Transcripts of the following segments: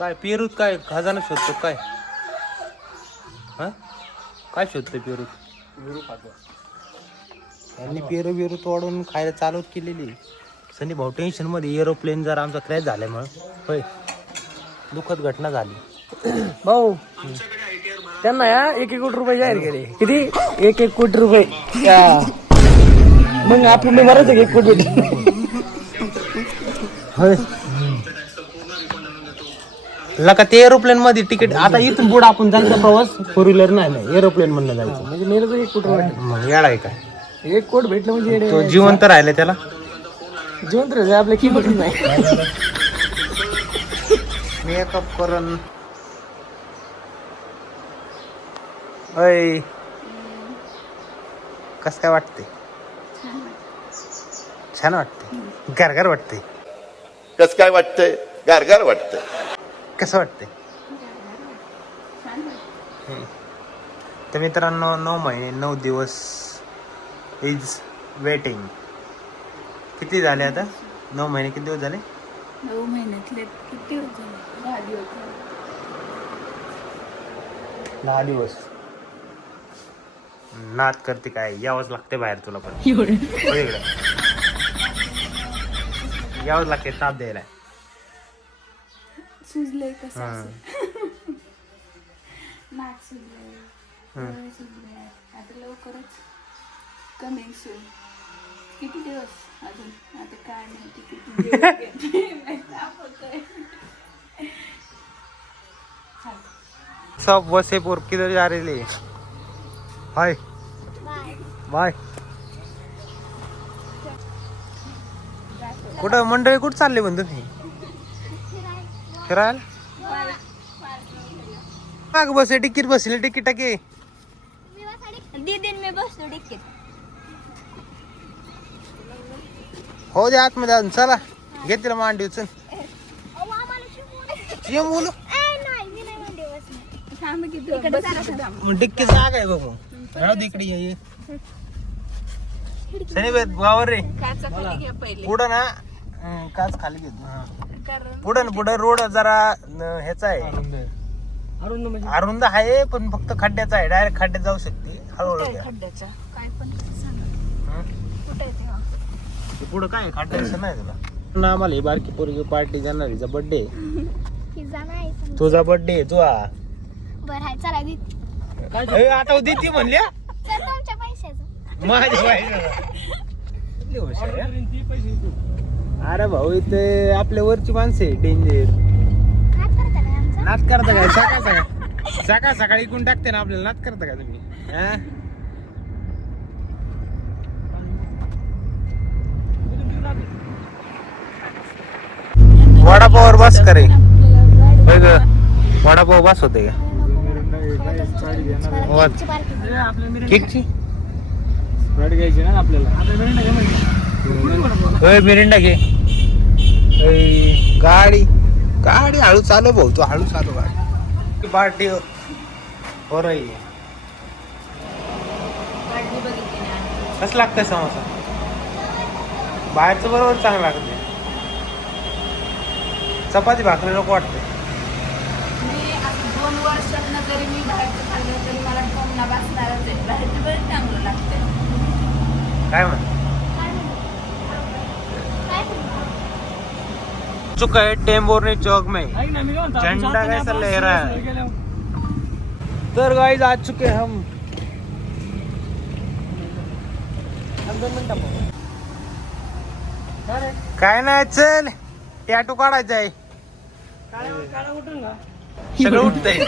काय पेरूत काय खजाना शोधतो काय? हा? काय शोधतोय पेरूत? त्यांनी पेरू बिरू तोडून खायला चालूच केलेली. सनी भाऊ टेन्शनमध्ये एरोप्लेन जर आमचा क्रॅश झाल्यामुळं होय. दुःखद घटना झाली. भाऊ त्यांना या एक एक कोटी रुपये जाहीर केले. किती? एक एक कोटी रुपये. या. मग आपण बरंच एक कोटी. होय. लका ते एरोप्लेन मध्ये तिकीट आता इथून पुढे आपण जायचा प्रवास फोर व्हीलर नाही नाही. एरोप्लेन मधनं जायचं. म्हणजे तर एक कोटी मग येडाय काय? भेटले. एक कोट भेटलं म्हणजे येडे. तो जिवंत राहिला त्याला? जिवंत राहायचं आपल्या किंमत नाही. मेकअप करून. अय कस काय वाटते छान वाटते गारगार वाटते कस काय वाटतंय? गारगार वाटतंय. कसं वाटते तर मित्रांनो नऊ महिने नऊ दिवस इज वेटिंग किती झाले आता? नऊ महिने किती दिवस झाले? नऊ महिन्यातले किती दिवस झाले. दहा दिवस नाद करते काय? यावंच लागते बाहेर तुला पण. हो. यावंच लागते ताप द्यायला. सुजलंय कसं हा. असं नाक सुजलंय डोळे सुजलंय. आता लवकरच कमिंग सून किती दिवस अजून? आता काय माहिती किती दिवस घेते. दाखवतोय. सब वसेपूर किधर जा रहे ले? हाय. बाय. कुठं मंडळी कुठं चालले पण तुम्ही? फिरायला माग बस तिकीट बसले तिकीट टाके. दीदीन मी बसतो डिक्कीत. हो दे आतमध्ये अजून चला. घे तिला मांडी उचल मग डिक्की जागा आहे बघू. राहू दे इकडे ये बेत वावर रे. पुढं ना. काच खाली घेतो. कारण पुढं ना पुढं रोड जरा न, ह्याचा आहे. अरुण म्हणजे? अरुंद आहे पण फक्त खड्ड्याचा आहे. डायरेक्ट खड्ड्यात जाऊ शकते. हळूहळू काय द्या. खड्ड्याच्या काय पण कसं सांगा. हं? कुठे आहे तेव्हा? ते पुढं काय आहे? खड्ड्याचं नाही तुला. ना आम्हाला ही बारकी पोरगी पार्टी जाणार हिचा बर्थडे पिझ्झा नाही समजा. तुझा बर्थडे तुझा. बरं आहे चला दीदी ए, आता देते म्हणल्या चल तुमच्या पैशाचं. माझ्या बाईला. किती हुशार आहे. अरे भाऊ इथे आपल्या वरची माणसं आहे डेंजर हात करता काय आमचा? नाच करता काय? सकाळ सकाळ सकाळ सकाळी इकून टाकते ना आपल्याला नाच करता का तुम्ही? हा? वडापावर बस करे होय ग. वडापाव बस होते का? वर. केकची घ्यायची ना आपल्याला? होय मिरिंडा घे. गाडी. गाडी हळू चालव भाऊ तू हळू चालव गाडी. पार्टी हो रही नाही कसं लागतंय समोसा? बाहेरचं बरोबर चांगलं लागते चपाती भाकरी नको वाटते मी असं दोन वर्षातनं जरी मी बाहेरचं खाल्लं तरी मला टोमना बसणारच आहे. बाहेरचं बरं चांगलं लागतंय. काय म्हण काय म्हणतो? चुका है टेम्बोरने चौक में। झंडा कैसा लहरा है? तर गाइस आ चुके हम। काय नाही चल. टॅटू काढायचा आहे? सगळं उठतंय.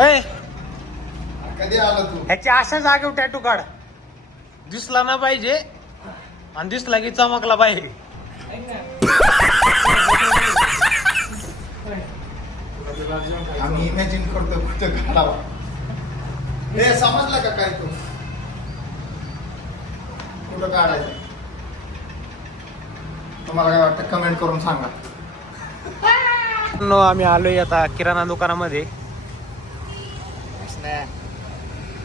ए, ह्याची अशा जागेवर टॅटू काढ. दिसला ना पाहिजे. आणि दिसला की चमकला पाहिजे आम्ही इमॅजिन करतो कुठं काढावा हे समजलं का काय तू? कुठं काढायचं? तुम्हाला काय वाटतं? कमेंट करून सांगा. नो आम्ही आलोय आता किराणा दुकानामध्ये.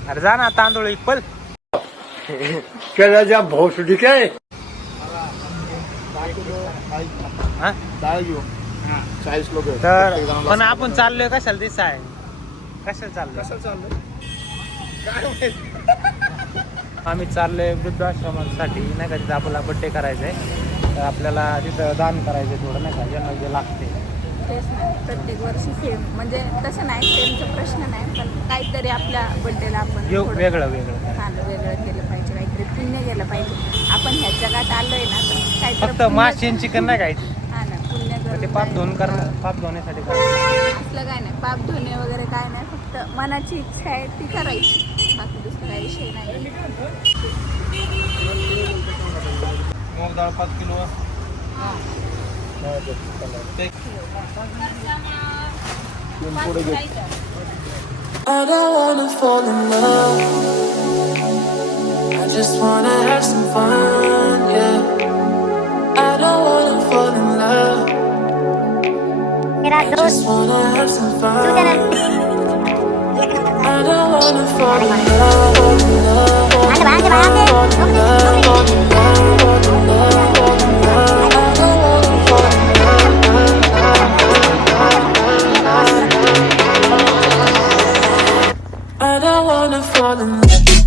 अरे जा ना तांदूळ एक पल. हा? डाळ घेऊ चाळीस लोक तर पण आपण चाललोय कशाला दिसा आहे? कशाला चाललोय? कसं चाललंय? आम्ही चाललोय वृद्धाश्रमासाठी नाही का? तिथं आपल्याला बड्डे करायचा आहे तर आपल्याला तिथं दान करायचं आहे थोडं नाही का? ज्यांना जे लागते. तेच नाही प्रत्येक वर्षी सेम म्हणजे तसं नाही सेमचा प्रश्न नाही पण काहीतरी आपल्या बड्डेला आपण वेगळं वेगळं. हा ना, वेगळं केलं पाहिजे. काहीतरी पुण्य केलं पाहिजे. आपण ह्या जगात आलोय ना तर काहीतरी फक्त मास चिकन नाही खायचं. ते पाप काय- धुवून करणं पाप धुवण्यासाठी असलं काय नाही. पाप धुणे वगैरे काय नाही. फक्त मनाची इच्छा आहे ती करायची. बाकी दुसरा काही विषय नाही. मूग डाळ पाच किलो. I don't wanna fall in love. I just wanna have some fun, just wanna have some fun. I don't wanna fall in love, in love, in love. I don't wanna fall in love.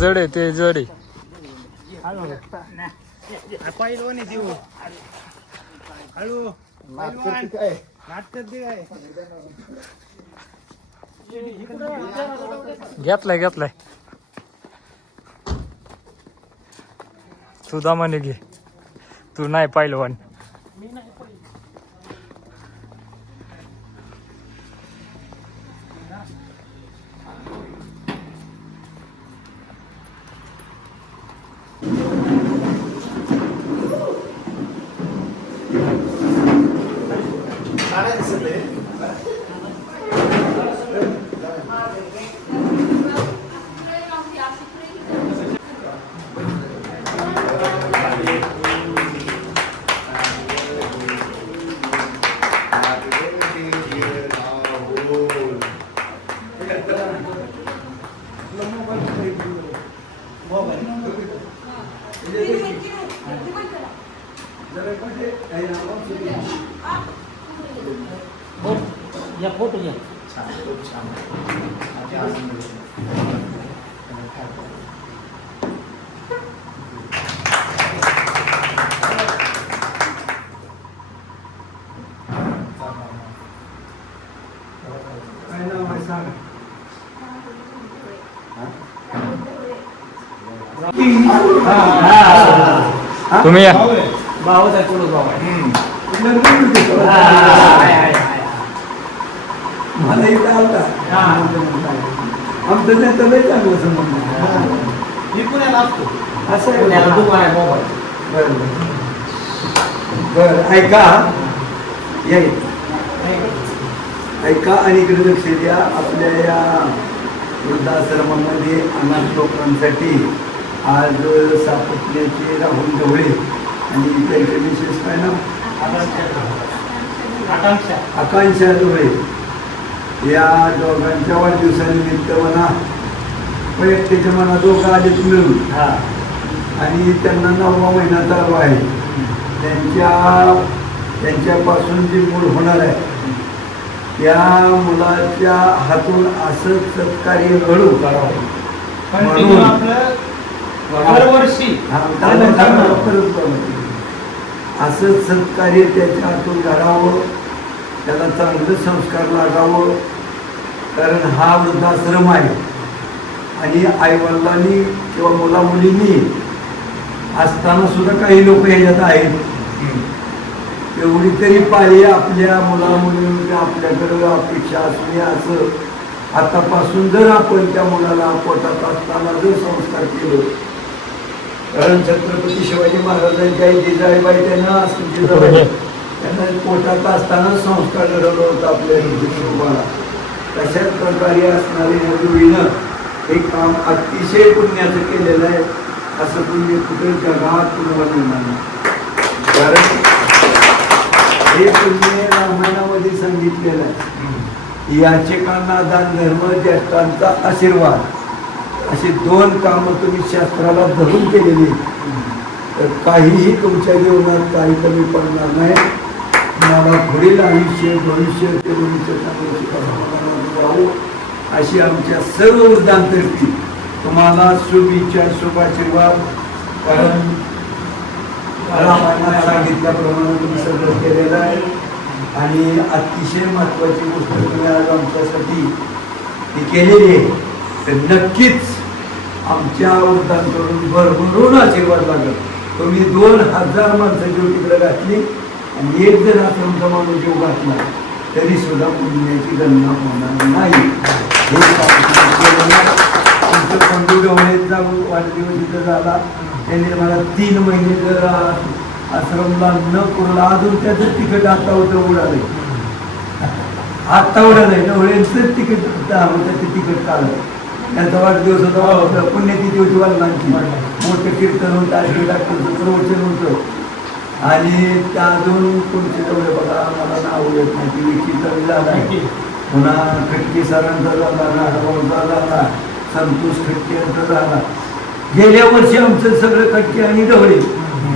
जड आहे ते जड आहे. घेतलाय घेतलाय. तू दामाने घे. तू नाही पाहिलवान. दिसत आहे या फोटो घ्या तुम्ही या. मला आमचं त्याचं लय चांगलं संबंध मी पुण्याला असतो. असं आहे? बरं बरं. ऐका. या. ऐका आणि इकडे लक्ष द्या. आपल्या या वृद्धाश्रमामध्ये अनाथ लोकांसाठी आज सापटण्याचे राहुल ढवळे आणि त्यांचे विशेष काय ना आकांक्षा. आकांक्षा. ढवळे या दोघांच्या वाढदिवसानिमित्त म्हणा वैयक्तिक म्हणा दोघं आलेत मिळून. आणि त्यांना नववा महिना चालू आहे. त्यांच्या त्यांच्यापासून जे मूल होणार आहे त्या मुलाच्या हातून असं सत्कार्य घडू. करावं म्हणून आपलं दरवर्षी. असं सत्कार्य त्याच्या हातून घडावं त्याला चांगलं संस्कार लागावं कारण हा वृद्धाश्रम आहे. आणि आईवडिलांनी किंवा मुला मुलींनी असताना सुद्धा काही लोक ह्याच्यात आहेत. एवढी तरी पाळी आपल्या मुला मुलींची आपल्याकडं अपेक्षा असणे असं आतापासून जर आपण त्या मुलाला पोटात असताना जर संस्कार केले कारण छत्रपती शिवाजी महाराजांच्या आई जिजाईबाई त्यांना जिजाबाई. त्यांना पोटात असताना संस्कार घडवलं होतं आपल्या हिंदुत्वाला तशाच प्रकारे असणारे या हे काम अतिशय पुण्याचं केलेलं आहे असं पुण्य कुठे जगात तुम्हाला मिळणार नाही. कारण हे पुण्य रामायणामध्ये सांगितलेलं आहे. याचकांना दान धर्म ज्येष्ठांचा आशीर्वाद. अशी दोन कामं तुम्ही शास्त्राला धरून केलेली तर काहीही तुमच्या जीवनात काही कमी पडणार नाही. मला पुढील आयुष्य भविष्य ते भविष्य चांगलं अशी आमच्या सर्व वृद्धांतर्फी तुम्हाला शुभेच्छा शुभाशीर्वाद. कारण रामायणात सांगितल्याप्रमाणे तुम्ही सगळं केलेलं आहे. आणि अतिशय महत्त्वाची गोष्ट तुम्ही आज आमच्यासाठी ती केलेली आहे. तर नक्कीच आमच्या वृद्धांकडून भरभरून आशीर्वाद लागेल. तुम्ही दोन हजार माणसं जीव तिकडे घातली आणि एक जर हा तुमचा माणूस जीव घातला. तरी सुद्धा पुण्याची गणना होणार नाही. हे आमचं बंधू गवळेचा वाढदिवस इथं झाला. त्याने मला तीन महिने जर आश्रमला न पुरला अजून त्याचं तिकीट आता होतं उडाले आत्ता उडालं डोळ्यांचं तिकीट होतं ते तिकीट काढलं त्यांचा वाढदिवस होता पुण्यतिथी होती. वडिलांची. मोठं कीर्तन होतं आधी डॉक्टरचं प्रवचन होतं. आणि त्या अजून कोणते डोळे बघा मला नाव येत नाही ती विकीचा झाला पुन्हा खटके सरांचा झाला नागाभाऊचा झाला संतोष खटके यांचा झाला. गेल्या वर्षी आमचं सगळं खटके आणि ढवळे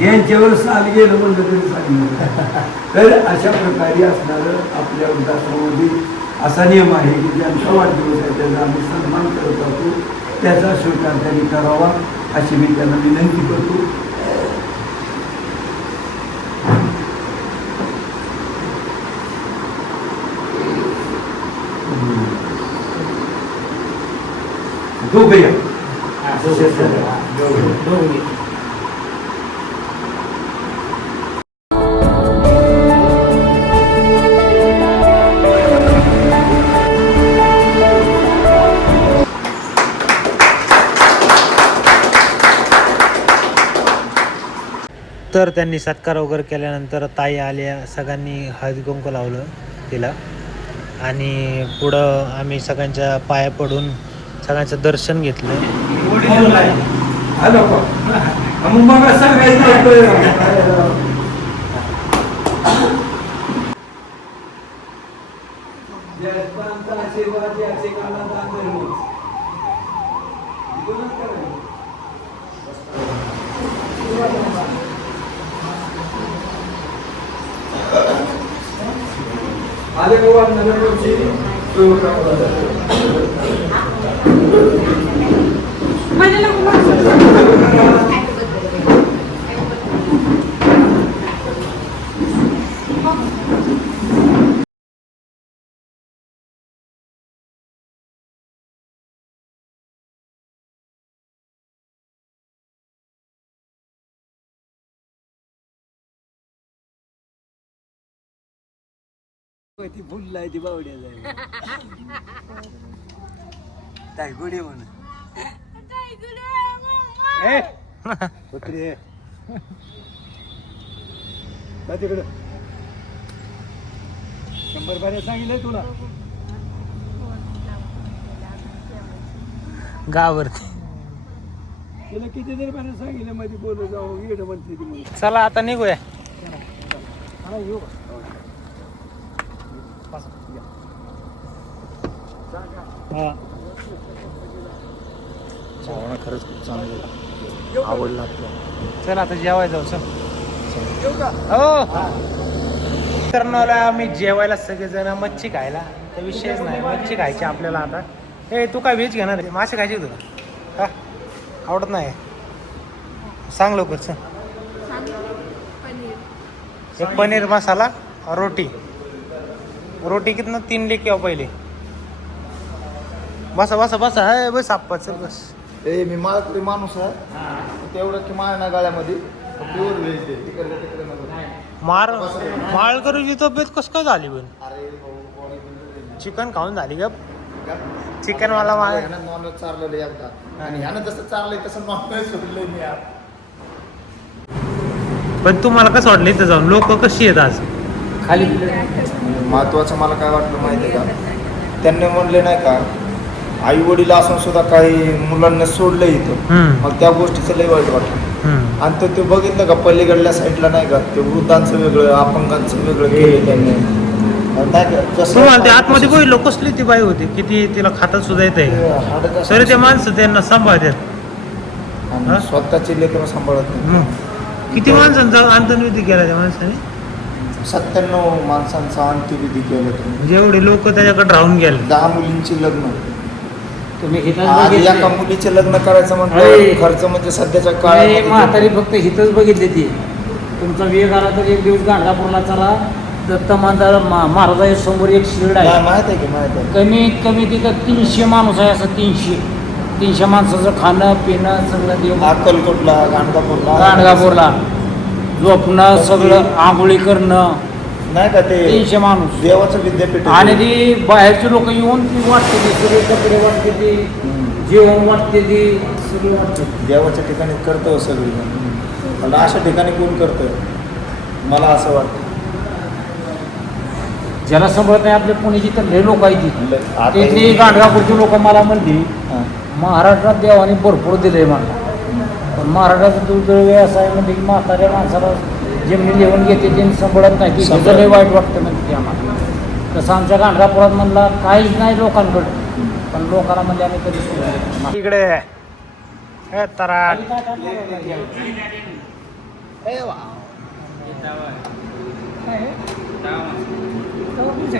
यांच्यावर साल गेलं म्हणलं तरी सांगितलं तर अशा प्रकारे असणारं आपल्या वृद्धाश्रमामध्ये असा नियम आहे की ज्यांचा वाढदिवस आहे त्याचा आम्ही सन्मान करत असतो त्याचा स्वीकार त्यांनी करावा अशी मी त्यांना विनंती करतो. दोघे तर त्यांनी सत्कार वगैरे केल्यानंतर ताई आल्या सगळ्यांनी हळदी कुंकू लावलं तिला. आणि पुढं आम्ही सगळ्यांच्या पाया पडून सगळ्यांचं दर्शन घेतलं हॅलो मग मला सांगायचं ज्येष्ठांचा आशीर्वाद याचकाला दान धर्म इथूनच करायचं. आले गोवा नगरची ती फुल आहे ती बावड्या जाय. काय गुढी म्हणून ए! कुत्री आहे. का तिकडं. शंभर बारे सांगितलंय तुला. गावावरती. तिला किती तरी बारे सांगितलं मध्ये बोलू जाऊ येड म्हणते ती म्हणून. चला आता निघूया. हा येऊ हा. खरंच खूप चांगलं आवडला चल आता जेवायला जाऊ चल. हो. कर्नाला आम्ही जेवायला सगळेजण मच्छी खायला. तर विषयच नाही मच्छी खायची आपल्याला आता. ए तू काय व्हेज घेणार आहे? मासे खायचे तुला? का आवडत नाही? सांग लवकर चल. पनीर. एक पनीर मसाला और रोटी. रोटी कितना? तीन लेके आओ पहिले। बसा बसा बसा है बस आप्पा चल बस। ए मी माळकरी माणूस आहे. तेवढं की माळणा गाळ्यामध्ये. प्युअर व्हेज दे. तिकडे तिकडे नको. मार माळ करूची तब्येत कस काय झाली पण. चिकन खाऊन झाली का चिकन वाला मा- ह्यानं नॉनव्हेज चारलेलं एकदा. आणि ह्यानं जसं चारलंय तसं नॉनव्हेज सोडलंय मी. पण तुम्हाला कसं वाटलं इथं जाऊन? लोक कशी आहेत आज? खाली महत्वाचं मला काय वाटलं माहिती आहे का? त्यांनी म्हणले नाही का आई वडील असून सुद्धा काही मुलांना सोडलं इथं. मग त्या गोष्टीचं लय वाईट वाटलं. आणि तो ते बघितलं का पलीकडल्या साईडला नाही का ते वृद्धांचं वेगळं अपंगांचं वेगळं केलं त्यांनी. आतमध्ये बघितलं कसली ती बाई होती किती तिला खातात सुद्धा येत आहे सर ते माणसं त्यांना सांभाळतात. आणि हा? स्वतःची लेकरं सांभाळत नाही. किती माणसांचा अंतर्विधी केला त्या माणसाने? सत्त्याण्णव माणसांचा अंत्यविधी केलं तुम्ही. जेवढे लोक त्याच्याकडे राहून गेले. दहा मुलींची लग्न. तुम्ही आज बघितले. मुलीचे लग्न करायचं अरे. म्हटलं खर्च म्हणजे सध्याच्या काळामध्ये म्हातारी फक्त हिथंच बघितली ती. तुमचा वेग आला तर एक दिवस गाणगापूरला चला. दत्त माता महाराजा समोर एक शिर्ड आहे. माहीत आहे की माहीत आहे. कमीत कमी तिथं तीनशे माणूस आहे असं तीनशे. तीनशे माणसाचं खाणं पिणं सगळं देव अक्कलकोटला गाणगापूरला. गाणगापूरला. झोपणं सगळं आंघोळी करणं नाही का ते तीनशे माणूस. देवाचं विद्यापीठ. आणि ती बाहेरची लोक येऊन ती वाटते ती सगळे कपडे वाटते ती जेवण वाटते ती सगळं वाटते. देवाच्या ठिकाणी करतो सगळी. पण अशा ठिकाणी कोण करतोय? मला असं वाटतं. ज्याला सांभाळत नाही आपल्या पुण्याची तर लय लोक आहेत तिथली गाणगापूरची लोक मला म्हणली. महाराष्ट्रात देवाने भरपूर दिले मला. पण महाराष्ट्राचा दुर्दैव असं आहे म्हणजे की म्हाताऱ्या माणसाला जमिनी लिहून घेते त्यांनी सांभाळत नाही. ती सांभाळत त्याचं लय वाईट वाटतं म्हणजे ते आम्हाला. तसं आमच्या गाणगापुरात म्हणला काहीच नाही लोकांकडं. पण लोकांना म्हणजे आम्ही कधी नाही. इकडे. हे तराट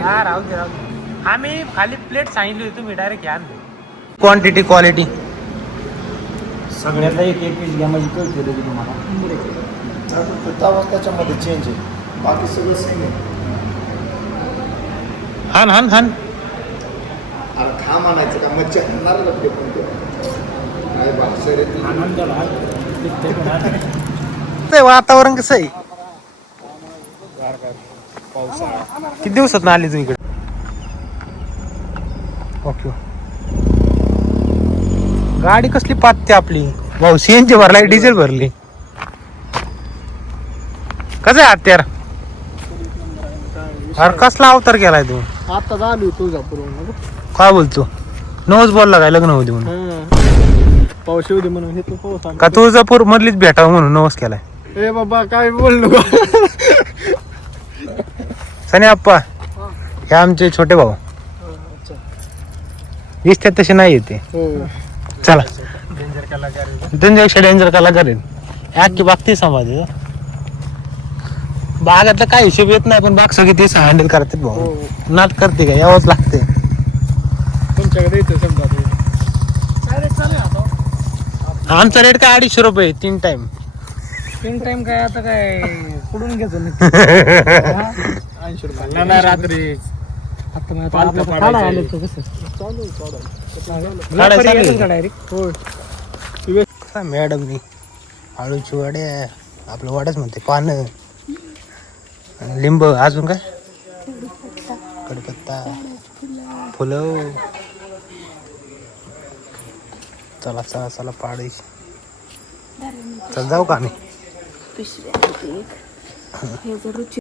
हा राहू दे राहू दे. आम्ही खाली प्लेट सांगितली होती तुम्ही डायरेक्ट घ्या क्वांटिटी क्वालिटी सगळ्यातला एक एक पीस घ्या म्हणजे कळते लगेच तुम्हाला. फक्त आवाज त्याच्यामध्ये चेंज आहे. बाकी सगळं सेम आहे. हान हान हान. अरे खा म्हणायचं का? मच्छी खाणार लागते पण ते. काय ती. आनंद झाला. ते वातावरण कसं आहे? किती दिवसात आली तू इकडे? ओके. गाडी कसली पातते आपली? भाऊ सीएनजी भरलाय डिझेल भरली. कसं आहे हत्यार? अरे कसला अवतार केलाय तू? आता झाली तुळजापूरहून काय बोलतो? नवस बोलला काय? लग्न होती म्हणून. पाऊस येऊ दे म्हणून हे तू पाऊस का तुळजापूर मधलीच भेटावं म्हणून नवस केलाय? ए बाबा काय बोललो? सनी आप्पा हे आमचे छोटे भाऊ. दिसतात तसे नाही येते. चला. त्यांच्यापेक्षा डेंजर कलाकार आहेत अख्खी बागती समाज आहे. बागातलं काय हिशोब येत नाही पण बाग सगळी तीच हँडल करतात भाऊ. नाट करते का? यावंच लागते. तुमच्याकडे येतं समजा ते. आमचा रेट काय? अडीचशे रुपये तीन टाइम तीन टाइम काय आता काय? कुठून घेतो मी ऐंशी रुपये. नाही रात्री आता मग आता आपलं आलं कसं काय मॅडमनी आळूची वडे आपलं वड्याच म्हणते पानं. आणि लिंब अजून काय? कडपत्ता. फुलं. चला चला चला पाडी चल जाऊ का आम्ही? पिशव्या